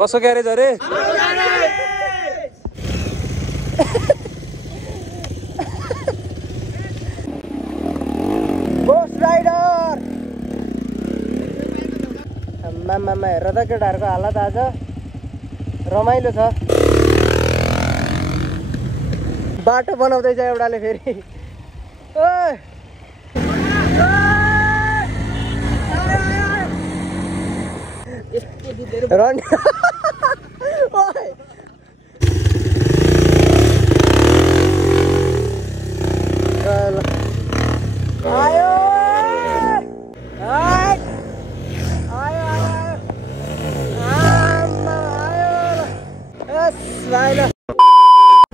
कसो ग्यारेज अरे ghost rider मामा हेर त केटाहरूको हालत आज रमाइलो छ बाटो बनाउँदैछ एउटाले फेरि रन आयो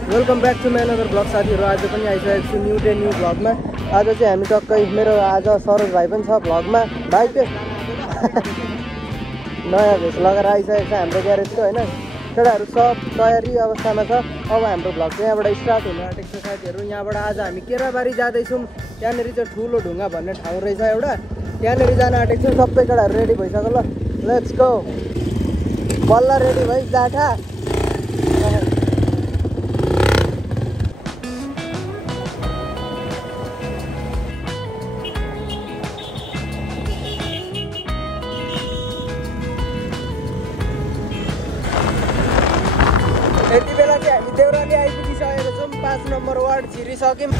welcome back to my another blog साथीहरू। आज पनि आइसकेको छु न्यू डे न्यू ब्लगमा। आज चाहिँ हामी टक्कै मेरो आज सरोज भाइ पनि छ ब्लगमा। भाइ के नयाँ भेष लगाएर आइसकेको छ हाम्रो ग्यारेजको होइन। केटाहरू सब तयारी अवस्थामा छ। अब हाम्रो ब्लग चाहिँ यहाँबाट स्टार्ट हुन आँटेको छ साथीहरू। यहाँबाट आज हामी केराबारी जाँदैछौँ। त्यहाँनिर चाहिँ ठुलो ढुङ्गा भन्ने ठाउँ रहेछ एउटा, त्यहाँनिर जान आँटेको छौँ। सबै केटाहरू रेडी भइसक्यो। ल लेट्स गो। बल्ल रेडी भइ जाठा। यति बेला चाहिँ हामी देउराली आइपुगिसकेको छौँ। 5 नम्बर वार्ड छिरिसक्यौँ।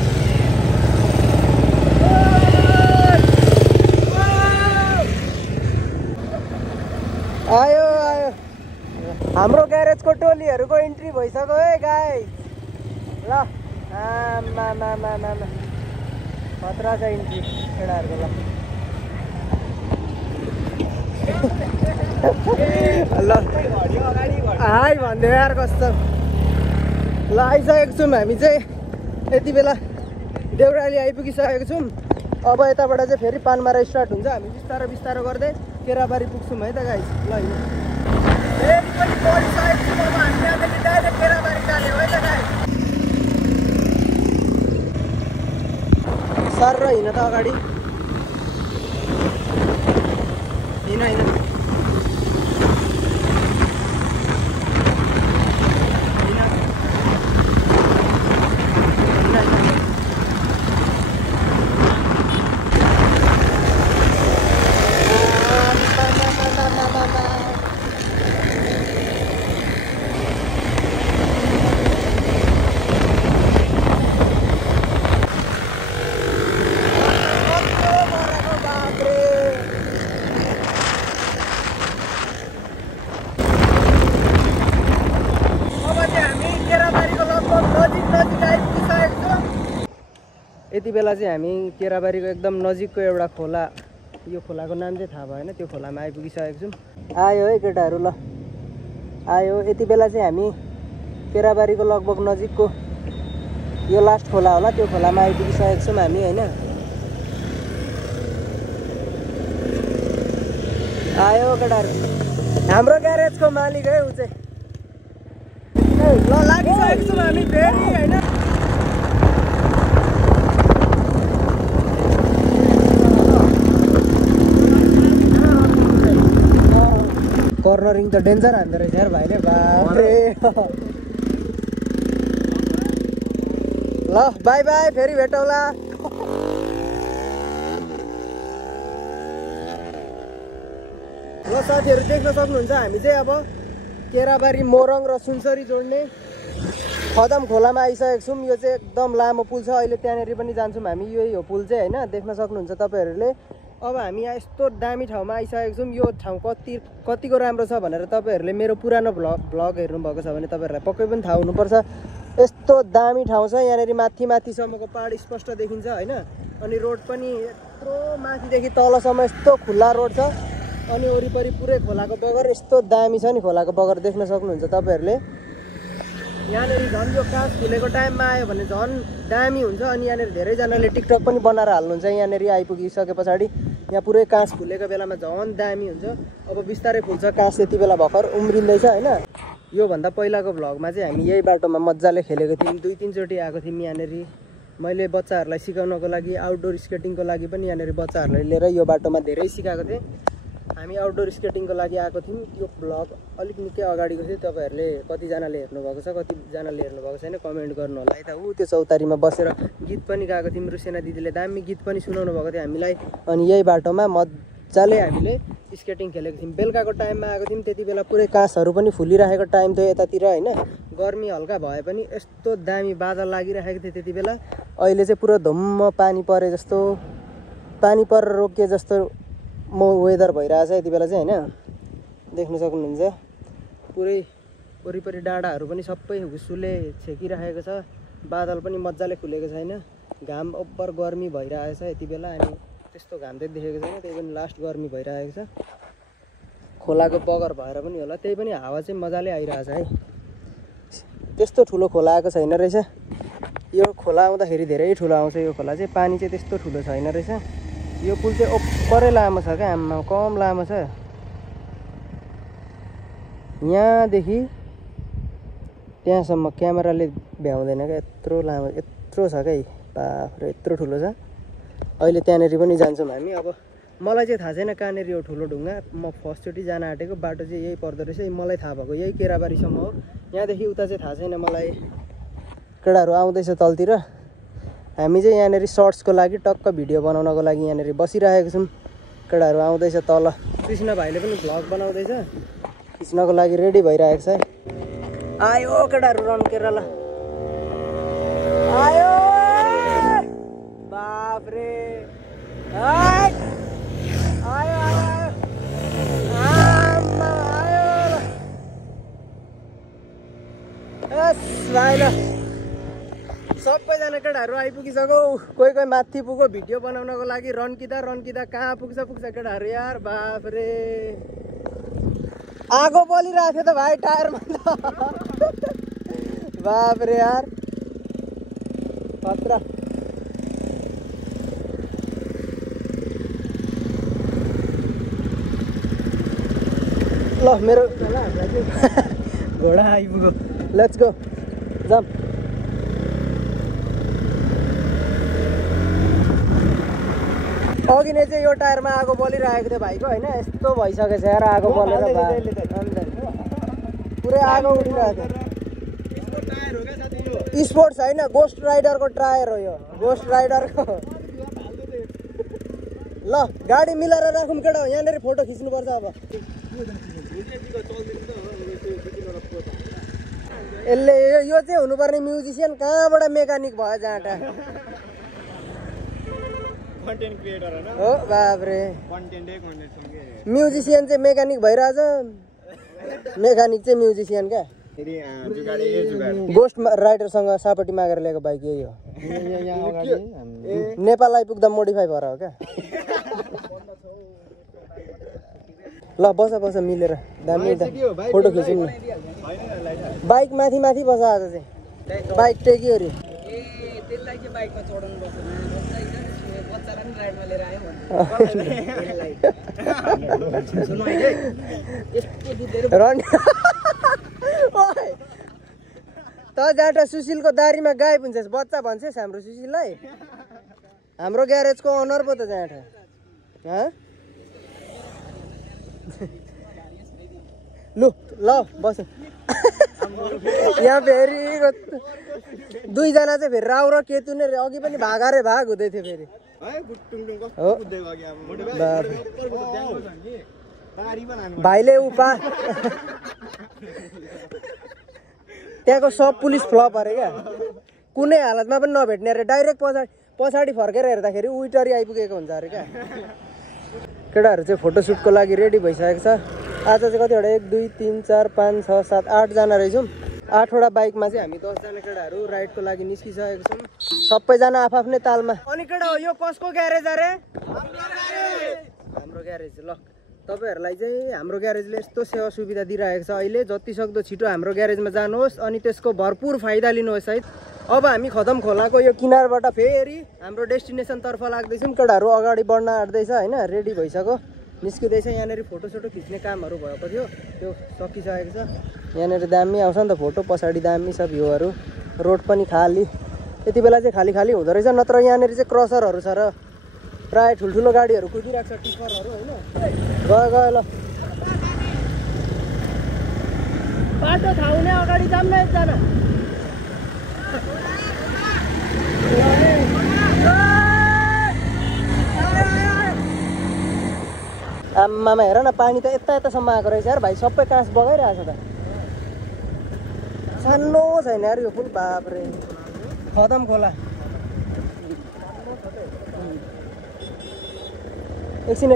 आयो आयो हाम्रो ग्यारेजको टोलीहरूको इन्ट्री भइसक्यो है गाइस। ल आमा खतरा छ इन्ट्री केटाहरूको। ल हाई भन्दै यार कस्तो। ल आइसकेको छौँ हामी चाहिँ यति बेला देउराली आइपुगिसकेको छौँ। अब यताबाट चाहिँ फेरि पानमारा स्टार्ट हुन्छ। हामी बिस्तारो बिस्तारो गर्दै केराबारी पुग्छौँ है त गाइस। ल फेरि पनि पढिसकेको छौँ। अब हामी यहाँदेखि डाइरेक्ट केराबारी जाने हो है त गाइस। सर र हिँड त अगाडि हिँड हिँड। यति बेला चाहिँ हामी केराबारीको एकदम नजिकको एउटा खोला, यो खोलाको नाम चाहिँ थाहा भएन, त्यो खोलामा आइपुगिसकेको छौँ। आयो है केटाहरू। ल आयो। यति बेला चाहिँ हामी केराबारीको लगभग नजिकको यो लास्ट खोला होला, त्यो खोलामा आइपुगिसकेको छौँ हामी होइन। आयो केटाहरू। हाम्रो ग्यारेजको मालिक है ऊ चाहिँ। ल लागिसकेको छौँ हामी फेरि होइन। कर्नरिङ त डेन्जर हान्दो रहेछ यार भाइले। बाफ्रे। ल बाई बाई, फेरि भेटौँला। ल साथीहरू देख्न सक्नुहुन्छ हामी चाहिँ अब केराबारी मोरङ र सुनसरी जोड्ने खदम खोलामा आइसकेको छौँ। यो चाहिँ एकदम लामो पुल छ। अहिले त्यहाँनिर पनि जान्छौँ हामी। यही हो पुल चाहिँ होइन, देख्न सक्नुहुन्छ तपाईँहरूले। अब हामी यहाँ यस्तो दामी ठाउँमा आइसकेको छौँ। यो ठाउँ कतिको राम्रो छ भनेर तपाईँहरूले मेरो पुरानो भ्लग हेर्नुभएको छ भने तपाईँहरूलाई पक्कै पनि थाहा हुनुपर्छ। यस्तो दामी ठाउँ छ। यहाँनिर माथिसम्मको पहाड स्पष्ट देखिन्छ होइन। अनि रोड पनि यत्रो माथिदेखि तलसम्म यस्तो खुल्ला रोड छ। अनि वरिपरि पुरै खोलाको बगर यस्तो दामी छ नि। खोलाको बगर देख्न सक्नुहुन्छ तपाईँहरूले। यहाँनिर झन् यो काँस फुलेको टाइममा आयो भने झन् दामी हुन्छ। अनि यहाँनिर धेरैजनाले टिकटक पनि बनाएर हाल्नुहुन्छ। यहाँनिर आइपुगिसके पछाडि यहाँ पुरै काँस फुलेको बेलामा झन् दामी हुन्छ। अब बिस्तारै फुल्छ काँस, यति बेला भर्खर उम्रिँदैछ होइन। योभन्दा पहिलाको भ्लगमा चाहिँ हामी यही बाटोमा मजाले खेलेको थियौँ। 2-3 चोटि आएको थियौँ यहाँनिर। मैले बच्चाहरूलाई सिकाउनको लागि, आउटडोर स्केटिङको लागि पनि यहाँनिर बच्चाहरूलाई लिएर यो बाटोमा धेरै सिकाएको थिएँ। हामी आउटडोर स्केटिङको लागि आएको थियौँ। यो ब्लग अलिक निकै अगाडिको थियो। तपाईँहरूले कतिजनाले हेर्नुभएको छ कतिजनाले हेर्नुभएको छैन कमेन्ट गर्नु होला। यता त्यो चौतारीमा बसेर गीत पनि गाएको थियौँ। रुसेना दिदीले दामी गीत पनि सुनाउनु भएको थियो हामीलाई। अनि यही बाटोमा मजाले हामीले स्केटिङ खेलेको थियौँ। बेलुकाको टाइममा आएको थियौँ। त्यति बेला पुरै काँसहरू पनि फुलिरहेको टाइम थियो यतातिर होइन। गर्मी हल्का भए पनि यस्तो दामी बादल लागिरहेको थियो त्यति बेला। अहिले चाहिँ पुरा धुम्म पानी परे जस्तो पानी पर रोके जस्तो वेदर भइरहेछ यति बेला चाहिँ होइन। देख्न सक्नुहुन्छ पुरै वरिपरि डाँडाहरू पनि सबै हुसुले छेकिरहेको छ। बादल पनि मजाले खुलेको छैन। घाम ओभर गर्मी भइरहेछ यति बेला। अनि त्यस्तो घाम चाहिँ देखेको छैन। त्यही पनि लास्ट गर्मी भइरहेको छ। खोलाको बगर भएर पनि होला। त्यही पनि हावा चाहिँ मजाले आइरहेछ है। त्यस्तो ठुलो खोला आएको छैन रहेछ। यो खोला आउँदाखेरि धेरै ठुलो आउँछ। यो खोला चाहिँ पानी चाहिँ त्यस्तो ठुलो छैन रहेछ। यो पुल चाहिँ ओभरै लामो छ क्या आम्मा कम लामो छ। यहाँदेखि त्यहाँसम्म क्यामेराले भ्याउँदैन क्या यत्रो लामो यत्रो छ क्या। बाफ्रे यत्रो ठुलो छ। अहिले त्यहाँनिर पनि जान्छौँ हामी। अब मलाई चाहिँ थाहा छैन कहाँनिर यो ठुलो ढुङ्गा। म फर्स्टचोटि जान आँटेको बाटो चाहिँ यही पर्दो रहेछ। मलाई थाहा भएको यही केराबारीसम्म हो। यहाँदेखि उता चाहिँ थाहा छैन मलाई। केटाहरू आउँदैछ तलतिर। हामी चाहिँ यहाँनिर सर्ट्सको लागि टक्क भिडियो बनाउनको लागि यहाँनिर बसिरहेको छौँ। केटाहरू आउँदैछ तल। कृष्ण भाइले पनि भ्लग बनाउँदैछ। खिच्नको लागि रेडी भइरहेको छ है। आयो केटाहरू रन्केर ल आयो। बाफ्रे आयो आयो आम्मा आयो यस भाइ ल सबैजना केटाहरू आइपुगिसक्यो। कोही कोही माथि पुग्यो भिडियो बनाउनको लागि। रन्किँदा कहाँ पुग्छ केटाहरू यार। बाफ्रे आगो बलिरहेको थियो त भाइ टायरमा त। बाफ्रे यार खतरा। ल मेरो घोडा आइपुग्यो। Let's go jump. अघि नै चाहिँ यो टायरमा आगो बलिरहेको थियो भाइको होइन। यस्तो भइसकेको छ यार आगो बलेर पुरै आगो उठिरहेको थियो। स्पोर्ट्स होइन गोस्ट राइडरको टायर हो यो। गोस्ट राइडरको। ल गाडी मिलाएर राखौँ केटा। यहाँनिर फोटो खिच्नुपर्छ अब। यसले यो चाहिँ हुनुपर्ने म्युजिसियन कहाँबाट मेकानिक भयो जाँटा। कन्टेन्ट क्रिएटर हैन हो बाबरे। म्युजिसियन चाहिँ मेकानिक भइरहेछ। मेकानिक चाहिँ म्युजिसियन क्या। गोस्ट राइडरसँग सापटी मागेर ल्याएको बाइक यही हो। नेपाल आइपुग्दा मोडिफाई भएर हो क्या। ल बस मिलेर दामी फोटो खिचौँ न। बाइक माथि बस आज चाहिँ बाइक टेक्यो अरे। त जाँटा सुशीलको दारीमा गायब हुन्छस् बच्चा भन्छस् हाम्रो सुशीललाई। हाम्रो ग्यारेजको ओनर पो त जाँटा। लु ल बस। यहाँ फेरि दुईजना चाहिँ फेरि राउ र केतु नै अघि पनि भागारे भाग हुँदै थियो फेरि। भाइले उपा त्यहाँको सब पुलिस फ्लप अरे क्या। कुनै हालतमा पनि नभेट्ने अरे। डाइरेक्ट पछाडि फर्केर हेर्दाखेरि उइटरी आइपुगेको हुन्छ अरे क्या। केटाहरू चाहिँ फोटोसुटको लागि रेडी भइसकेको छ। आज चाहिँ कतिवटा 1 2 3 4 5 6 7 8जना रहेछौँ। 8वटा बाइकमा चाहिँ हामी 10जना केटाहरू राइडको लागि निस्किसकेको छौँ। सबैजना आफ्नै तालमा। अनि केटा हो यो कसको ग्यारेज अरे? हाम्रो ग्यारेज। ल तपाईँहरूलाई चाहिँ हाम्रो ग्यारेजले यस्तो सेवा सुविधा दिइरहेको छ अहिले। जतिसक्दो छिटो हाम्रो ग्यारेजमा जानुहोस् अनि त्यसको भरपुर फाइदा लिनुहोस् है। अब हामी खतम खोलाको यो किनारबाट फेरि हाम्रो डेस्टिनेसनतर्फ लाग्दैछौँ। केटाहरू अगाडि बढ्न आँट्दैछ होइन। रेडी भइसक्यो निस्किँदैछ। यहाँनिर फोटोसोटो खिच्ने कामहरू भएको थियो त्यो सकिसकेको छ। यहाँनिर दामी आउँछ नि त फोटो। पछाडि दामी छ भ्यूहरू। रोड पनि खाली। यति बेला चाहिँ खाली हुँदो रहेछ। नत्र यहाँनिर चाहिँ क्रसरहरू छ र प्राय ठुल्ठुलो गाडीहरू कुदिरहेको छ टिफरहरू होइन गयो गयो ल बाटो थाहा हुने अगाडि जाऊँ न एकजना आम्मामा हेर न पानी त यता यतासम्म आएको रहेछ यार भाइ सबै काँस बगाइरहेछ त सानो छैन यार यो पुल बापरे खदम खोला एकछिन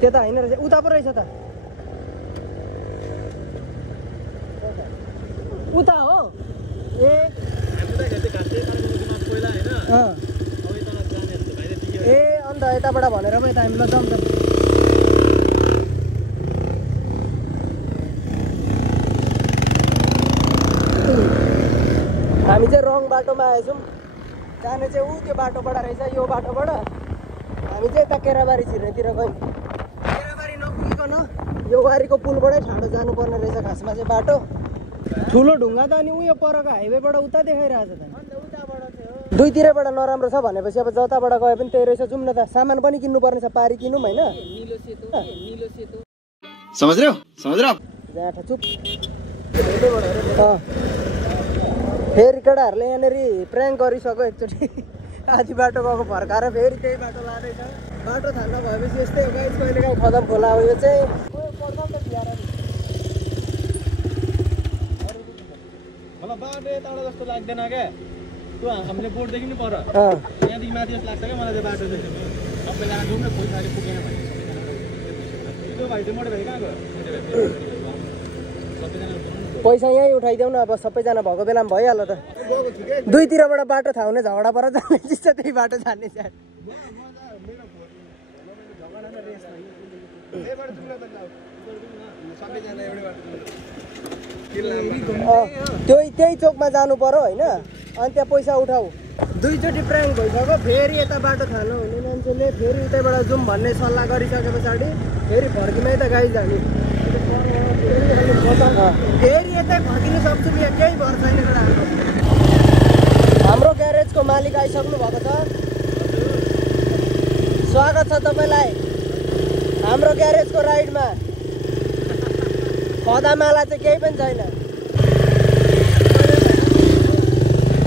त्यो त होइन रहेछ उता पो रहेछ त उता हो ए अन्त यताबाट भनेर पो यता हामी ल जाउँ त हामी चाहिँ रङ बाटोमा आएछौँ जाने चाहिँ ऊ त्यो बाटोबाट रहेछ यो बाटोबाट हामी चाहिँ यता केराबारी छिर्नेतिर गयौँ केराबारी नपुगिकन यो वारीको पुलबाटै ठाडो जानुपर्ने रहेछ खासमा चाहिँ बाटो ठुलो ढुङ्गा त अनि उयो परको हाइवेबाट उता देखाइरहेछ त दुईतिरबाट नराम्रो छ भनेपछि अब जताबाट गए पनि त्यही रहेछ जाउँ न त सामान पनि किन्नुपर्ने छ पारी किनौँ होइन जाँठा चुप फेरि केटाहरूले यहाँनिर प्र्याङ्क गरिसक्यो एकचोटि आधी बाटो गएको फर्काएर फेरि त्यही बाटो लाँदैछ बाटो थाहा नभएपछि यस्तै हो गाइस कहिलेकाहीँ खदम खोला हो यो चाहिँ बाटो यताबाट जस्तो लाग्दैन क्या त्यो हामीले बोर्डदेखि पनि पर त्यहाँदेखि माथि जस्तो लाग्छ क्या मलाई त्यो बाटो चाहिँ सबैजना जाउँ न पैसा अहिले पुगेन भने त्यो भाइ चाहिँ मोटे भाइ कहाँ गयो पैसा यहीँ उठाइदेऊ न अब सबैजना भएको बेलामा भइहाल्यो त दुईतिरबाट बाटो थाहा हुने झगडा पर जाने चिज त्यही बाटो जाने त्यही चोकमा जानु पर्यो होइन अनि त्यहाँ पैसा उठाऊ दुईचोटि प्र्याङ्क भइसक्यो फेरि यता बाटो थाहा नहुने मान्छेले फेरि उतैबाट जाउँ भन्ने सल्लाह गरिसके पछाडि फेरि फर्किमै त गाई जाने फेरि यतै फर्किनु सक्छौँ यहाँ केही भर छैन एउटा हाम्रो ग्यारेजको मालिक आइसक्नु भएको छ स्वागत छ तपाईँलाई हाम्रो ग्यारेजको राइडमा खदामाला चाहिँ केही पनि छैन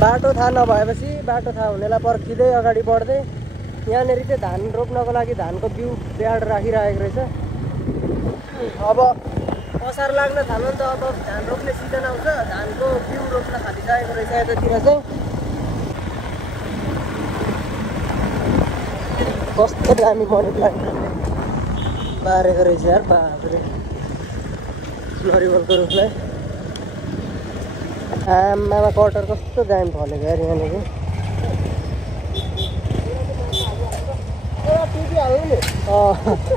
बाटो थाहा नभएपछि बाटो थाहा हुनेलाई पर्खिँदै अगाडि बढ्दै यहाँनिर चाहिँ धान रोप्नको लागि धानको बिउ ब्याड राखिरहेको रहेछ अब असार लाग्न थाल्यो नि त अब धान रोप्ने सिजन आउँछ धानको बिउ रोप्न थालिसकेको रहेछ यतातिर चाहिँ कस्तो दामी मनी प्लान्ट बारेको रहेछ यार बाबरे नरिवलको रुखलाई आमामा कटर कस्तो दामी फलेको यार यहाँनिर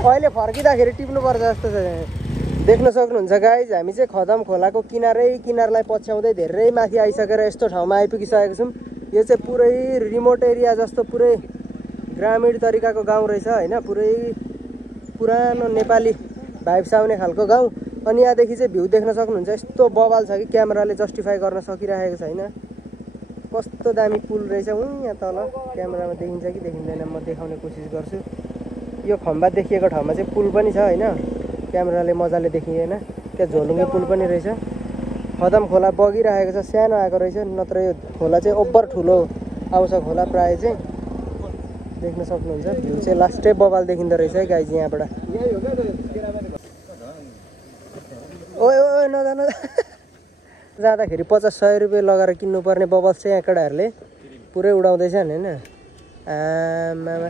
अहिले फर्किँदाखेरि टिप्नु पर्छ जस्तो छ देख्न सक्नुहुन्छ गाइज हामी चाहिँ खदम खोलाको किनारलाई पछ्याउँदै धेरै माथि आइसकेर यस्तो ठाउँमा आइपुगिसकेको छौँ यो चाहिँ पुरै रिमोट एरिया जस्तो पुरै ग्रामीण तरिकाको गाउँ रहेछ होइन पुरै पुरानो नेपाली भाइब्स आउने खालको गाउँ अनि यहाँदेखि चाहिँ भ्यू देख्न सक्नुहुन्छ यस्तो बवाल छ कि क्यामेराले जस्टिफाई गर्न सकिरहेको छैन कस्तो दामी पुल रहेछ यहाँ तल क्यामेरामा देखिन्छ कि देखिँदैन म देखाउने कोसिस गर्छु यो खम्बा देखिएको ठाउँमा चाहिँ पुल पनि छ होइन क्यामेराले मजाले देखिएन त्यहाँ झोलुङ्गे पुल पनि रहेछ खदम खोला बगिरहेको छ सानो आएको रहेछ नत्र यो खोला चाहिँ ओभर ठुलो आउँछ खोला प्राय चाहिँ देख्न सक्नुहुन्छ भ्यू चाहिँ लास्टै बवाल देखिँदो रहेछ है गाइज यहाँबाट ओए ओए नजानु जाँदाखेरि 50-100 रुपियाँ लगाएर किन्नुपर्ने बबल्स चाहिँ यहाँ केटाहरूले पुरै उडाउँदैछन् होइन आमामा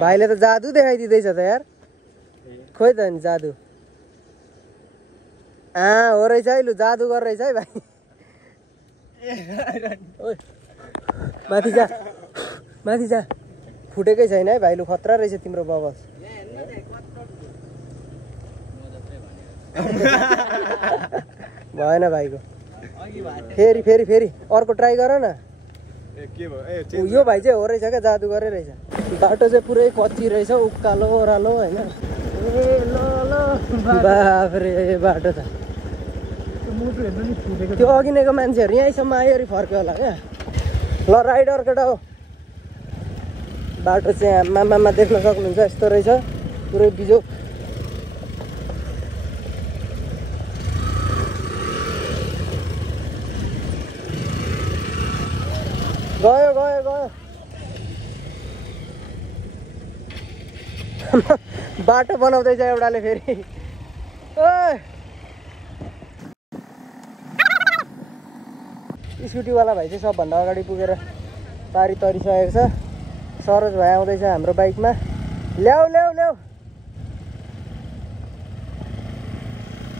भाइले त जादु देखाइदिँदैछ त यार खोइ त नि जादु हो रहेछ है लु जादु गर रहेछ है भाइ माथि जा फुटेकै छैन है भाइ लु खतरा रहेछ तिम्रो बबल्स भएन भाइको फेरि अर्को ट्राई गर न यो भाइ चाहिँ हो रहेछ क्या जादु गरे रहेछ बाटो चाहिँ पुरै कच्ची रहेछ उकालो ओह्रालो होइन बाफ्रे बाटो त त्यो अघिनेको मान्छेहरू यहीँसम्म आयो फर्क्यो होला क्या ल राइडर केटा हो बाटो चाहिँ आमामा देख्न सक्नुहुन्छ यस्तो रहेछ पुरै बिजोक। गयो गयो गयो बाटो बनाउँदैछ एउटाले फेरि। स्कुटीवाला भाइ चाहिँ सबभन्दा अगाडि पुगेर पारी तरिसकेको छ। सरोज भाइ आउँदैछ हाम्रो बाइकमा। ल्याऊ ल्याऊ ल्याऊ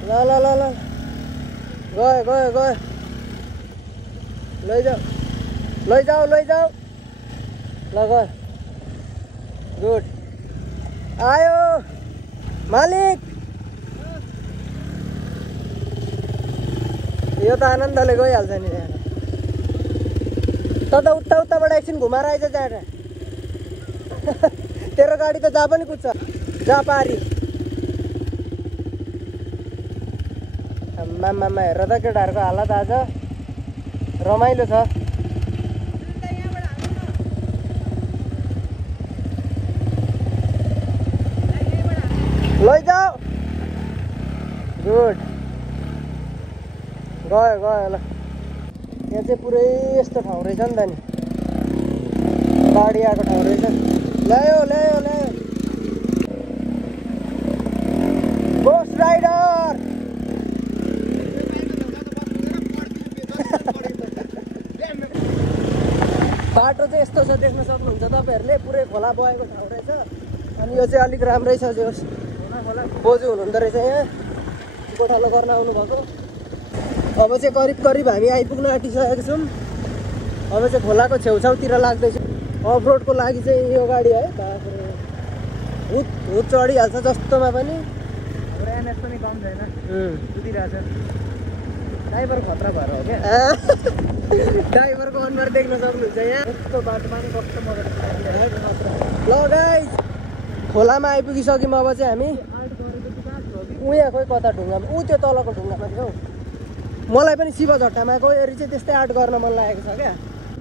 ल ल ल ल गयो गयो गयो लैजाऊ लैजाऊ लैजाऊ ल गयो गुड आयो मालिक। यो त आनन्दले गइहाल्छ नि त्यहाँ त उता उताबाट एकछिन घुमाएर आइज जाँडा तेरो गाडी त जहाँ पनि कुद्छ जहाँ पारी। आम्मामा हेर त केटाहरूको हालत आज रमाइलो छ। लैजाऊ गुड गयो गयो ल। यहाँ चाहिँ पुरै यस्तो ठाउँ रहेछ नि त नि बाढी आएको ठाउँ रहेछ। ल्यायो ल्यायो ल्यायो गोस्ट राइडर। बाटो चाहिँ यस्तो छ देख्न सक्नुहुन्छ तपाईँहरूले पुरै खोला बगेको ठाउँ रहेछ। अनि यो चाहिँ अलिक राम्रै छ जो बोजू हुनुहुँदो रहेछ यहाँ गोठालो गर्न आउनुभएको। अब चाहिँ करिब करिब हामी आइपुग्न आँटिसकेको छौँ। अब चाहिँ खोलाको छेउछाउतिर लाग्दैछ। अफ रोडको लागि चाहिँ यो गाडी है हुत हुत चढिहाल्छ जस्तोमा पनि। एनएस पनि कम छैन कुदिरहेछ। ड्राइभर खतरा भएर हो क्या ड्राइभरको अनुहार देख्न सक्नुहुन्छ यहाँ यस्तो बाटोमा पनि कस्तो मजाले ल गाइस खोलामा आइपुगिसक्यौँ। अब चाहिँ हामी उहाँ खोइ कता ढुङ्गामा ऊ त्यो तलको ढुङ्गामा थियो। मलाई पनि शिवझट्टामा गएर चाहिँ त्यस्तै आर्ट गर्न मन लागेको छ क्या।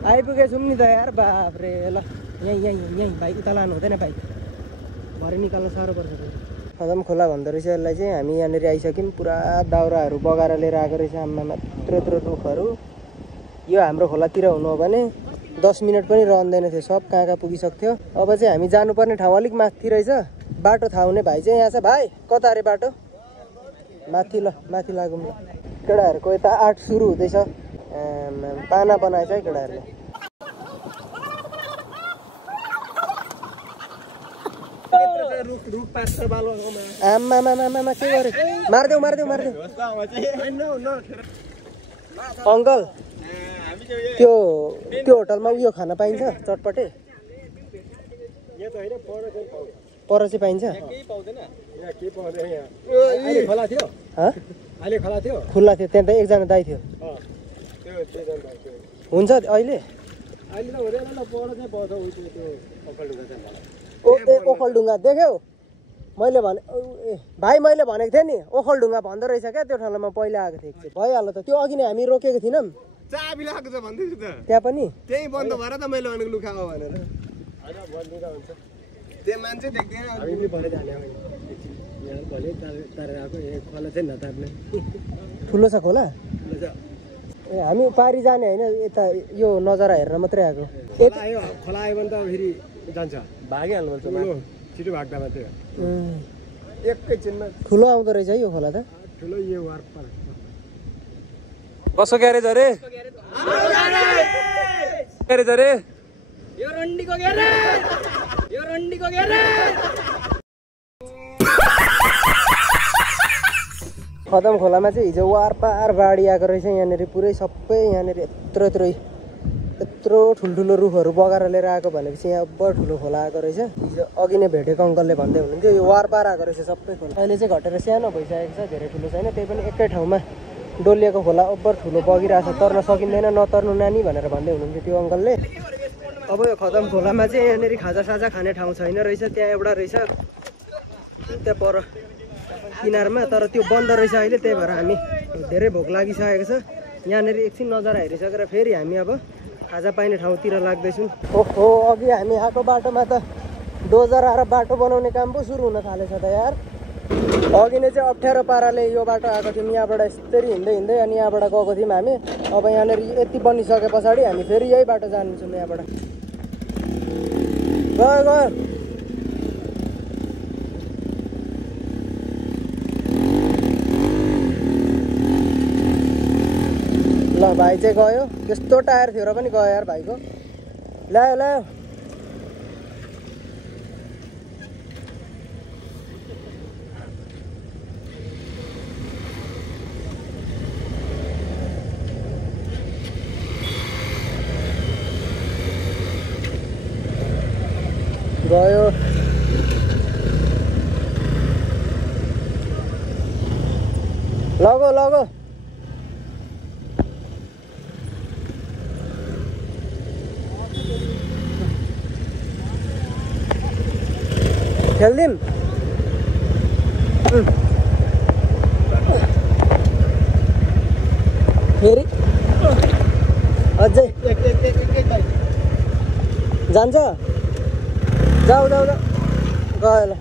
आइपुगेछौँ नि त यार बाफ्रे। ल यहीँ यहीँ यहीँ बाइक उता लानु हुँदैन बाइक भरे निकाल्न साह्रो पर्छ। खदम खोला भन्दो रहेछ यसलाई चाहिँ। हामी यहाँनिर आइसक्यौँ। पुरा दाउराहरू बगाएर लिएर आएको रहेछ आम्मामा यत्रो यत्रो रुखहरू। यो हाम्रो खोलातिर हुनु हो भने 10 मिनट पनि रहँदैन थियो सब कहाँ कहाँ पुगिसक्थ्यो। अब चाहिँ हामी जानुपर्ने ठाउँ अलिक माथि रहेछ। बाटो थाहा हुने भाइ चाहिँ यहाँ छ। भाइ कता अरे बाटो माथि ल माथि लागौँ ल। केटाहरूको यता आर्ट सुरु हुँदैछ। पाना बनाएछ है केटाहरूले। आम्मामा के गरे मारिदेऊ मारिदेऊ मारिदेऊ। अङ्कल त्यो होटलमा उयो खान पाइन्छ चटपटे पर चाहिँ पाइन्छ। खुल्ला थियो त्यहाँ त एकजना दाइ थियो। हुन्छ अहिले ओखलढुङ्गा देख्यौ मैले भने भाइ मैले भनेको थिएँ नि ओखलढुङ्गा भन्दो रहेछ क्या त्यो ठाउँमा पहिला आएको थिएँ एकचोटि। भइहाल्यो त त्यो अघि नै हामी रोकेको थिएनौँ चाबी लागेको छ भन्दैछु त त्यहाँ पनि त्यही बन्द भएर त मैले भनेको लुखा हो भनेर हैन बन्दिरा हुन्छ। त्यो मान्छे देख्दैन हामी भरे जाने हो यहाँ भले तारेर आएको ए खोला चाहिँ नतार्ने ठुलो छ खोला। ए हामी पारी जाने होइन यता यो नजारा हेरेर मात्रै आएको। खोला आयो भने त फेरि जान्छ भागिहाल्नुपर्छ छिटो भाग्दा मात्रै एकैछिनमा ठुलो आउँदो रहेछ है यो खोला त। ठुलो यो वार पर कसको ग्यारेज अरे ग्यारेज अरे यो रन्डीको ग्यारेज यो रन्डीको ग्यारेज। खदम खोलामा चाहिँ हिजो वार पार बाढी आएको रहेछ। यहाँनिर पुरै सबै यहाँनिर यत्रो ठुल्ठुलो रुखहरू बगाएर लिएर आएको भनेपछि यहाँ अब्बर ठुलो खोला आएको रहेछ। हिजो अघि नै भेटेको अङ्कलले भन्दै हुनुहुन्थ्यो यो वार पार आएको रहेछ सबै खोला। अहिले चाहिँ घटेर सानो भइसकेको छ धेरै ठुलो छैन। त्यही पनि एकै ठाउँमा डोलिएको खोला अब्बर ठुलो बगिरहेको छ तर्न सकिँदैन नतर्नु नानी भनेर भन्दै हुनुहुन्थ्यो त्यो अङ्कलले। अब यो खदम खोलामा चाहिँ यहाँनिर खाजासाजा खाने ठाउँ छैन रहेछ। त्यहाँ एउटा रहेछ त्यहाँ पर किनारमा तर त्यो बन्द रहेछ अहिले। त्यही भएर हामी धेरै भोक लागिसकेको छ। यहाँनिर एकछिन नजारा हेरिसकेर फेरि हामी अब खाजा पाइने ठाउँतिर लाग्दैछौँ। ओहो अघि हामी आएको बाटोमा त डोजर आएर बाटो बनाउने काम पो सुरु हुन थालेछ त यार। अघि नै चाहिँ अप्ठ्यारो पाराले यो बाटो आएको थियौँ, यहाँबाट यसरी हिँड्दै हिँड्दै अनि यहाँबाट गएको थियौँ हामी। अब यहाँनिर यति बनिसके पछाडि हामी फेरि यही बाटो जान्छौँ यहाँबाट। गयो गयो ल भाइ चाहिँ गयो। त्यस्तो टायर थियो र पनि गयो यार भाइको। ल्यायो ल्यायो गयो। लगो लगो खेल्दिम। फेरि अझै जान्छ। जाऊ जाऊ जाऊ गयो।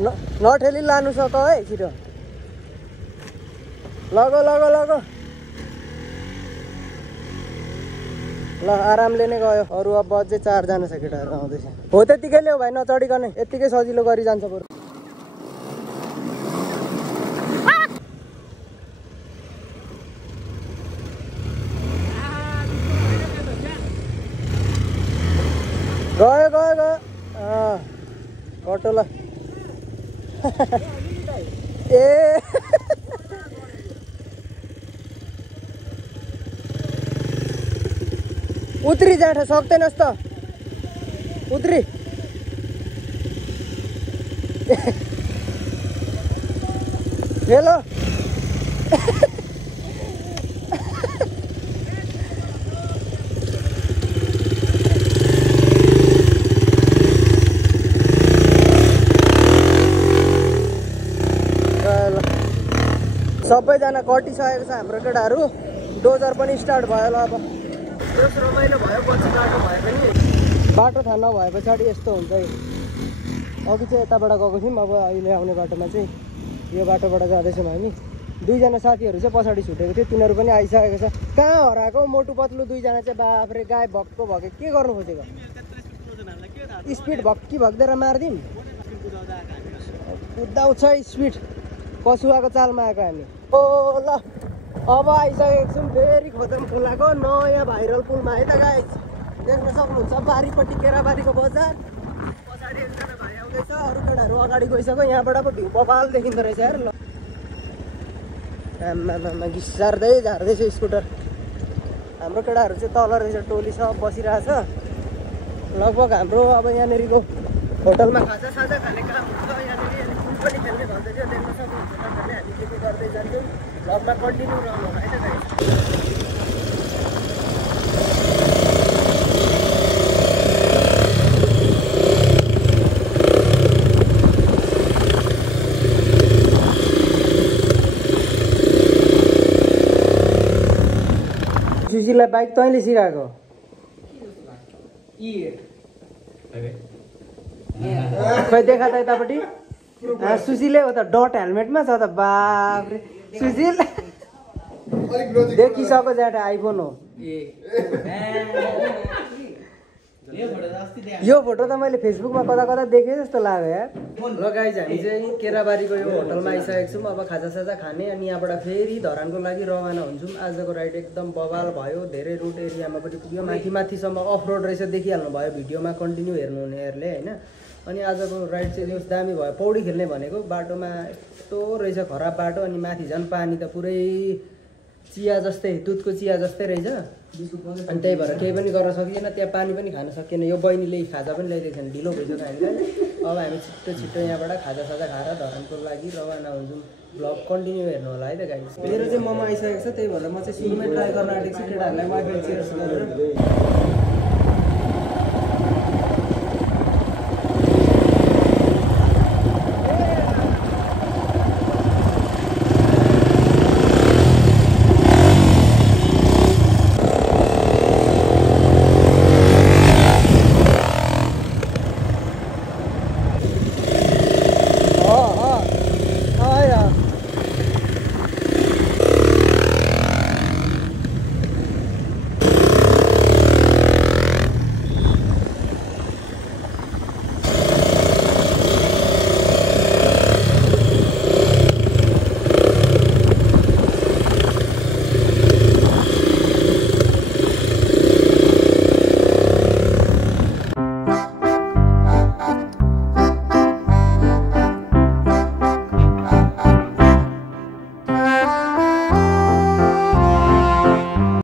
ल नठेली लानु सक है छिटो। लग लग लग ल आरामले नै गयो। अरू अब अझै 4 जना छ केटाहरू आउँदैछ। हो त्यतिकै ल्याऊ भाइ नचढिकनै, यत्तिकै सजिलो गरी जान्छ बरु। गयो गयो गयो कटो ल ए उत्रि जाँठ सक्दैनस् त उत्रि। हेलो सबैजना कटिसकेको छ हाम्रो केटाहरू। डोजर पनि स्टार्ट भयो ल। अब जस रमाइलो भयो पछि बाटो भए पनि बाटो थाहा नभए पछाडि यस्तो हुन्छ है। अघि चाहिँ यताबाट गएको थियौँ, अब अहिले आउने बाटोमा चाहिँ यो बाटोबाट जाँदैछौँ हामी। 2 जना साथीहरू चाहिँ पछाडि छुटेको थियो, तिनीहरू पनि आइसकेको छ। कहाँ हराएको मोटु पत्लु 2 जना चाहिँ बाफ्रे गाई भक्को भएको के गर्नु खोजेको? स्पिड भक्की भक्देर मारिदिउँ। कुदाउँछ स्पिड कसुवाको चालमा आएको हामी। ओ ल अब आइसकेको छौँ फेरि खोतम खोलाको नयाँ भाइरल पुलमा है त गाइस। देख्न सक्नुहुन्छ बारीपट्टि केराबारीको बजार। पछाडि एकजना भाइ आउँदैछ, अरू केटाहरू अगाडि गइसक्यो। यहाँबाट पो भ्यू बबाल देखिँदो रहेछ यार। ल आमामा घिसार्दै झार्दैछ स्कुटर। हाम्रो केटाहरू चाहिँ तल रहेछ, टोली सब बसिरहेछ। लगभग हाम्रो अब यहाँनिरको होटलमा खाजा साजा खाने काम हुन्छ। यहाँनिर पुल पनि खेल्ने भन्दै थियो, देख्न सक्नुहुन्छ तपाईँहरूले। हामी के गर्दै जान्छौँ, भ्लगमा कन्टिन्यू रहनु है त गाइस। सुशीलाई बाइक तैँले सिकाएको? खै देखा त यतापट्टि। सुशीले हो त डट हेलमेटमा छ त। बाफ्रे सुशील देखिसक्यो ज्याटा आइफोन हो। यो फोटो त मैले फेसबुकमा कता कता देखेँ जस्तो लाग्यो यार। ल गाइज हामी चाहिँ केराबारीको यो होटलमा आइसकेको छौँ। अब खाजासाजा खाने अनि यहाँबाट फेरि धरानको लागि रवाना हुन्छौँ। आजको राइड एकदम बवाल भयो। धेरै रुट एरियामा पनि पुग्यो, माथि माथिसम्म अफ रोड रहेछ, देखिहाल्नु भयो भिडियोमा। कन्टिन्यू हेर्नु हुनेहरूले होइन। अनि आजको राइड चाहिँ यो दामी भयो। पौडी खेल्ने भनेको बाटोमा यस्तो रहेछ खराब बाटो। अनि माथि झन् पानी त पुरै चिया जस्तै, दुधको चिया जस्तै रहेछ। अनि त्यही भएर केही पनि गर्न सकिएन, त्यहाँ पानी पनि खान सकिएन। यो बहिनीले खाजा पनि ल्याइदिएको छैन, ढिलो भइसक्यो हामीलाई। अब हामी छिट्टो छिट्टो यहाँबाट खाजासाजा खाएर धरानको लागि रवाना हुन्छौँ। ब्लग कन्टिन्यू हेर्नु होला है त गाइस। मेरो चाहिँ मोमो आइसकेको छ, त्यही भएर म चाहिँ सुरुमै ट्राई गर्न आँटेको छु केटाहरूलाई वाइफाई चेयर्स गरेर।